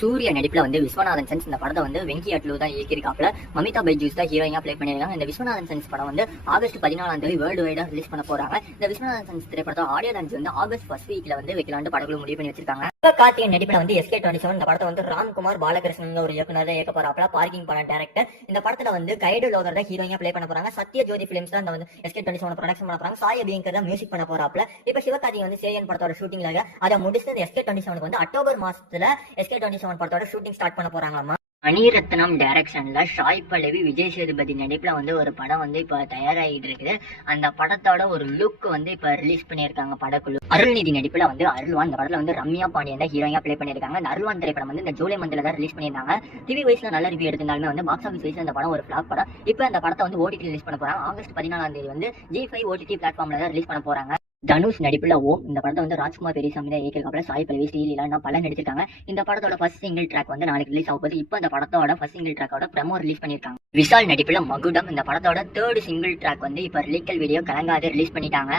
சூர்யா நடிப்புல வந்து விஸ்வநாதன் சன்ஸ் இந்த படத்தை வந்து வெங்கி அட்லு தான் இயக்கியிருக்காப்ல. மமிதா பைஜூஸ் தான் ஹீரோயினா ப்ளே பண்ணிருக்காங்க. இந்த விஸ்வநாதன் சன்ஸ் படம் வந்து ஆகஸ்ட் 14 வேர்ல்டு வைடா ரிலீஸ் பண்ண போறாங்க. இந்த விஸ்வநாதன் சன்ஸ் திரைப்படத்தோட ஆடியோ லான்ச் வந்து ஆகஸ்ட் ஃபர்ஸ்ட் வீக்ல வந்து வைக்கலாம்னு படக்குழு முடிவு பண்ணி வச்சிருக்காங்க. கார்த்திகேயன் நடிப்புல வந்து SK27 இந்த படத்தை வந்து ராம்குமார் பாலகிருஷ்ணன் ஒரு இயக்குனர் தான் இயக்க போறாப்ல. பார்க்கிங் பட டைரக்டர். இந்த படத்துல வந்து கைடு லோகர் தான் ஹீரோயினா ப்ளே பண்ண போறாங்க. சத்ய ஜோதி பிலிம்ஸ் தான் இந்த வந்து SK27 ப்ரொடக்ஷன் பண்ண போறாங்க. சாய் அபியங்கர் தான் மியூசிக் பண்ண போறாப்ல. இப்ப சிவகார்த்திகேயன் வந்து சேயன் படத்தோட ஷூட்டிங்ல அதை முடிச்சு SK27 வந்து அக்டோபர் மாசத்துல SK27 படத்தோட ஷூட்டிங் ஸ்டார்ட் பண்ண போறாங்களாமா. மணிரத்னம் டைரக்ஷன்ல ஷாய் பல்லவி விஜய் சேதுபதி நடிப்புல வந்து ஒரு படம் வந்து இப்ப தயாராகிட்டு இருக்குது. அந்த படத்தோட ஒரு லுக் வந்து இப்ப ரிலீஸ் பண்ணியிருக்காங்க படக்குழு. அருள்நிதி நடிப்புல வந்து அருள்வான் இந்த படத்துல வந்து ரம்யா பாண்டியன் தான் ஹீரோயினா ப்ளே பண்ணிருக்காங்க. இந்த அருள்வான் திரைப்படம் வந்து இந்த ஜூலை மந்த்ல தான் ரிலீஸ் பண்ணியிருந்தாங்க. டிவி வைஸ்ல நல்ல ரிவ்யூ எடுத்திருந்தாலுமே வந்து பாக்ஸ் ஆஃபீஸ் வைஸ்ல இந்த படம் ஒரு ஃபிளாப் படம். இப்ப அந்த படத்தை வந்து OTT ரிலீஸ் பண்ண போறாங்க. ஆகஸ்ட் 14 வந்து G5 OTT பிளாட்ஃபார்ம்ல தான் ரிலீஸ் பண்ண போறாங்க. தனுஷ் நடிப்புல ஓம் இந்த படத்தை வந்து ராஜ்குமார் பெரியசாமி தான் இயக்கியிருக்காப்ல. சாய் பல்லவி ஸ்ரீலீலா பல நடிச்சிருக்காங்க. இந்த படத்தோட ஃபர்ஸ்ட் சிங்கிள் ட்ராக் வந்து நாளைக்கு ரிலீஸ் ஆக போகுது. இப்போ இந்த படத்தோட ஃபர்ஸ்ட் சிங்கிள் ட்ராக்கோட ப்ரமோ ரிலீஸ் பண்ணிருக்காங்க. விஷால் நடிப்புல மகுடம் இந்த படத்தோட தேர்ட் சிங்கிள் ட்ராக் வந்து இப்ப லீக்கல் வீடியோ கலங்காது ரிலீஸ் பண்ணிட்டாங்க.